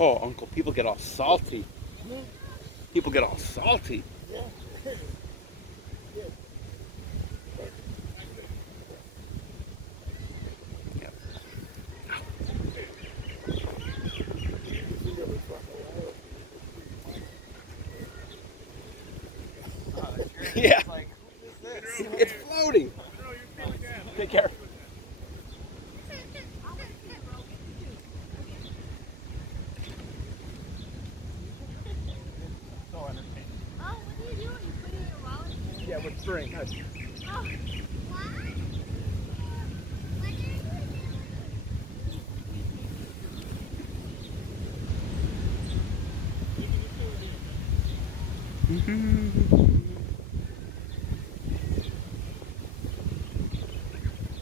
Oh, Uncle, people get all salty. People get all salty. Yeah. Yeah. Yep. You never fuck around. Oh, that's great. Yeah. It's like, who's this? It's floating. Take care. So entertaining. Oh, what are you doing? You putting your wallet in? Yeah, we're spraying. Hush. Oh. What? What are you doing? Mm-hmm.